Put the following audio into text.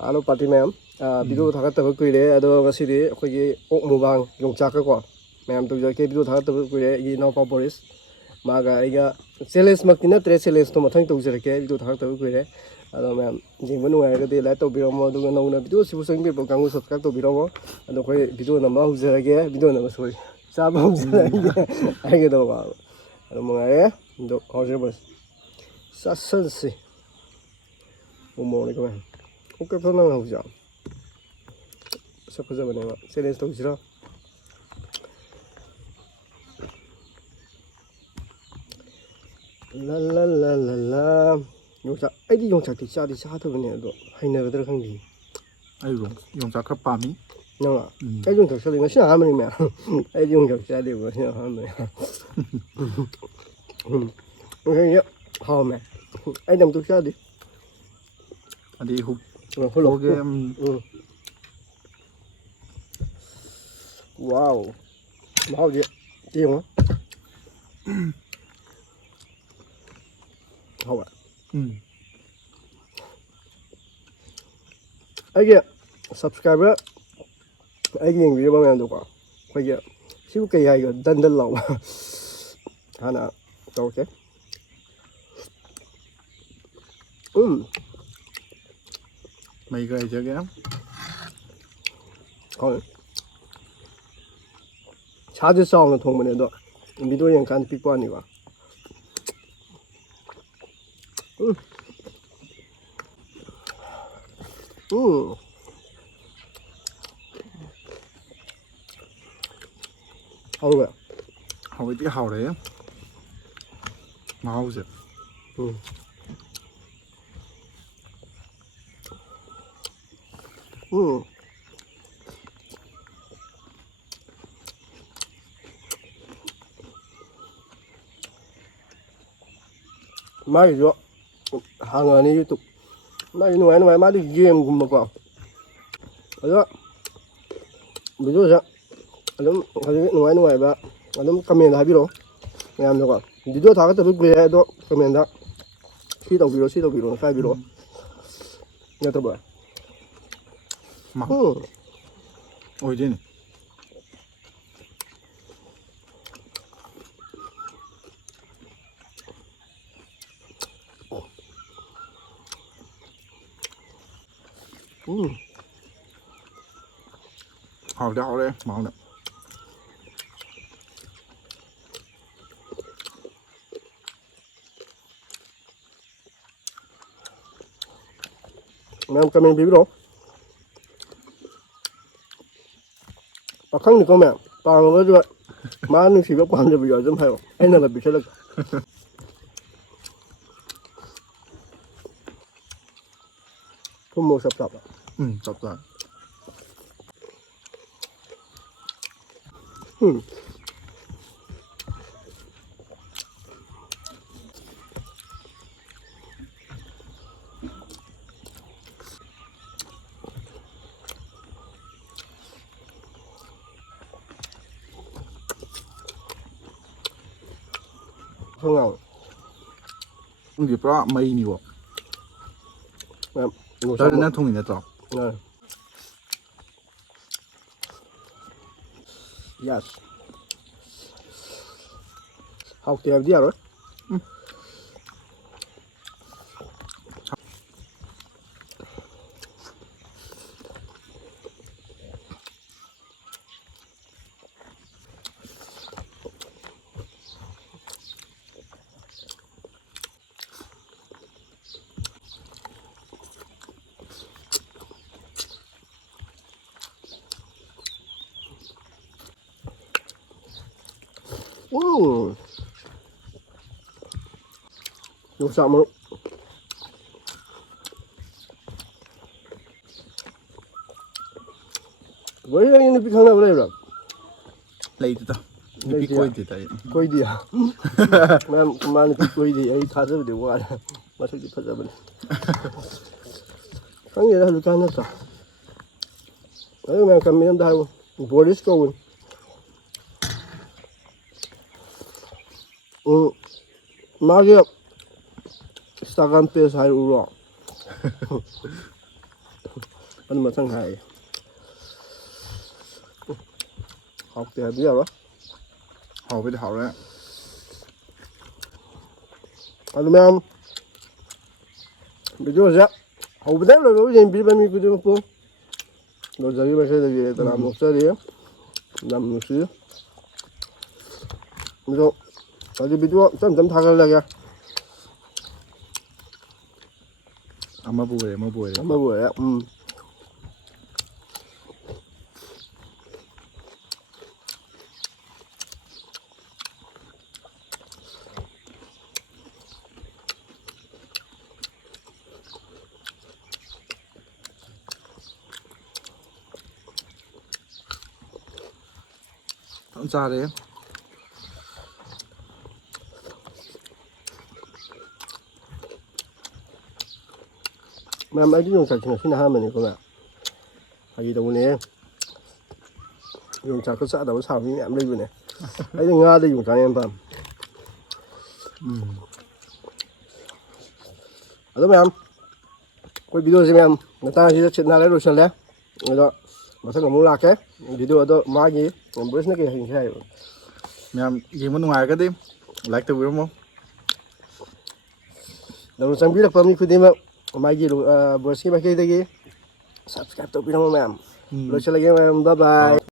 Alo party ma'am. Video thagat tabak kuire ado ngasidi akhoi ok mubang yongchak ko ma'am to jake video thagat tabak kuire gi no Boris maga iga challenge maktina tre challenge to mathang to jerake video thagat tabak kuire ado ma'am jingba nuai ga de la to biromo do no na video sibu sang bi kangu subscribe to biromo ado khoi video na ma hujerake video na sorry sa ba hujerake ai ga do ba ado mangare do hoje bas sa sansi mo ne ko 오케이 편하게 나오자. 셔프자 보내봐. 세레스 또 싫어. 랄랄랄랄라. 용자 아이디 용자 뒤샤디 샤도 보내도 하이너들 강디. 아이고 용자 컵밤이. 나와. 아이디 용자 샤디 나 신아 하면이야. 아이디 용자 샤디 뭐 신아 하면이야. 오케이. 하면. 아이디 용자 샤디. 어디 훅 홀로게. Wow, mau gì? Chiên hả? Không ạ. Ấy kìa, subscriber. Ấy kìa video bao nhiêu được không? Bây giờ xíu cây hay rồi đân lẩu. Hả nào? Ok. Mày gầy chưa kém? Thôi. 자주 싸우는 동문에도 미도령 간 빅반이와 hầu vậy hầu tí hầu đấy máu rồi mai rồi hàng ngày này YouTube mai nuôi mai đi game cùng một quả đó ví dụ vậy anh nuôi ba anh comment hay video làm được không video thằng cái tập video đó comment đó xí đầu video cái video nghe tôi bảo mặc ôi đi này hào đau đấy máu này làm comment video không được không mẹ toàn với vậy má nó chỉ có quan được bây giờ dám hay không anh là bị sai lệch không mua sập à sập rồi không nào không kịp đó mây nhiều em đó là thông tin đó yes học tiếp đi rồi Yung sama với anh bị khăng nào đây rồi lấy từ đâu bị quay từ đây quay đi à mà bị quay đi ấy thà rất điều qua mà sao bị phát ra bên khăng gì đó là can nữa sao đấy mà cầm miếng đào Boris câu 마게 스타간 페이스 하이로 ꯑꯗꯨ ꯃꯊꯪ ꯍꯥꯏ ꯍꯥꯎꯇꯦ ꯍꯥꯏꯕ ꯌꯥꯔꯣꯏ ꯍꯥꯎꯕꯗꯤ ꯍꯥꯎꯔꯦ ꯑꯗꯨ ꯃꯌꯥꯝ ꯚꯤꯗꯤꯑꯣꯁꯦ ꯍꯧꯕꯗꯩ ꯂꯣꯏꯕꯐꯥꯎ ꯌꯦꯡꯕꯤꯔꯤꯕ ꯃꯤ ꯈꯨꯗꯤꯡꯃꯛꯄꯨ ꯂꯣꯏꯖꯔꯤꯕꯈꯩꯗꯒꯤ ꯇꯔꯥꯝ ꯅꯣꯛꯆꯔꯤ ꯌꯥꯝ ꯅꯨꯡꯁꯤ ꯑꯗꯣ ꯍꯧꯖꯤꯛ ꯚꯤꯗꯤꯑꯣ ꯇꯞ ꯇꯞ ꯊꯥꯒꯠꯂꯒꯦ ꯑꯃꯕꯨ ꯑꯣꯏꯔꯦꯀꯣ ꯑꯃꯕꯨ ꯑꯣꯏꯔꯦ ꯐꯖꯅ ꯆꯥꯔꯦ ꯃꯌꯥꯝ ꯑꯩꯗꯤ ꯌꯣꯡꯆꯥꯛꯁꯤ ꯉꯁꯤꯅ ꯑꯍꯥꯟꯕꯅꯤꯀꯣ ꯃꯌꯥꯝ ꯐꯥꯒꯤ ꯇꯧꯕꯅꯦ ꯌꯣꯡꯆꯥꯛꯀ ꯆꯥꯗꯕ ꯁꯥꯕ ꯃꯤ ꯃꯌꯥꯝ ꯂꯩꯕꯅꯦ ꯑꯩꯗꯤ ꯉꯥꯗ ꯌꯣꯡꯆꯥꯛ ꯌꯥꯝ ꯄꯥꯝꯃꯦ ꯑꯗꯣ ꯃꯌꯥꯝ ꯑꯩꯈꯣꯏ ꯚꯤꯗꯤꯑꯣꯁꯦ ꯃꯌꯥꯝ ꯃꯇꯥꯡ ꯑꯁꯤꯗ ꯁꯤꯠ ꯅꯥꯜꯂꯦ ꯂꯣꯏꯁꯤꯜꯂꯦ ꯑꯗꯣ ꯃꯊꯪ ꯑꯃꯨꯛ ꯂꯥꯛꯀꯦ ꯚꯤꯗꯤꯑꯣ ꯑꯗꯣ ꯃꯥꯒꯤ ꯕꯣꯏꯁꯅ ꯀꯩ ꯍꯥꯏꯒꯦ ꯍꯥꯏꯌꯣ ꯃꯌꯥꯝ ꯌꯦꯡꯕ ꯅꯨꯡꯉꯥꯏꯔꯒꯗꯤ ꯂꯥꯏꯛ ꯇꯧꯕꯤꯔꯝꯃꯣ ꯅꯧꯅ ꯆꯪꯕꯤꯔꯛꯄ ꯃꯤ ꯈꯨꯗꯤꯡꯃꯛ ꯃꯥꯒꯤ ꯚꯣꯏꯁꯀꯤ ꯃꯥꯏꯀꯩꯗꯒꯤ ꯁꯕꯁꯀ꯭ꯔꯥꯏꯕ ꯇꯧꯕꯤꯔꯝꯃꯣ ꯃꯌꯥꯝ ꯂꯣꯏꯁꯤꯜꯂꯒꯦ ꯃꯌꯥꯝ ꯕꯥꯏ ꯕꯥꯏ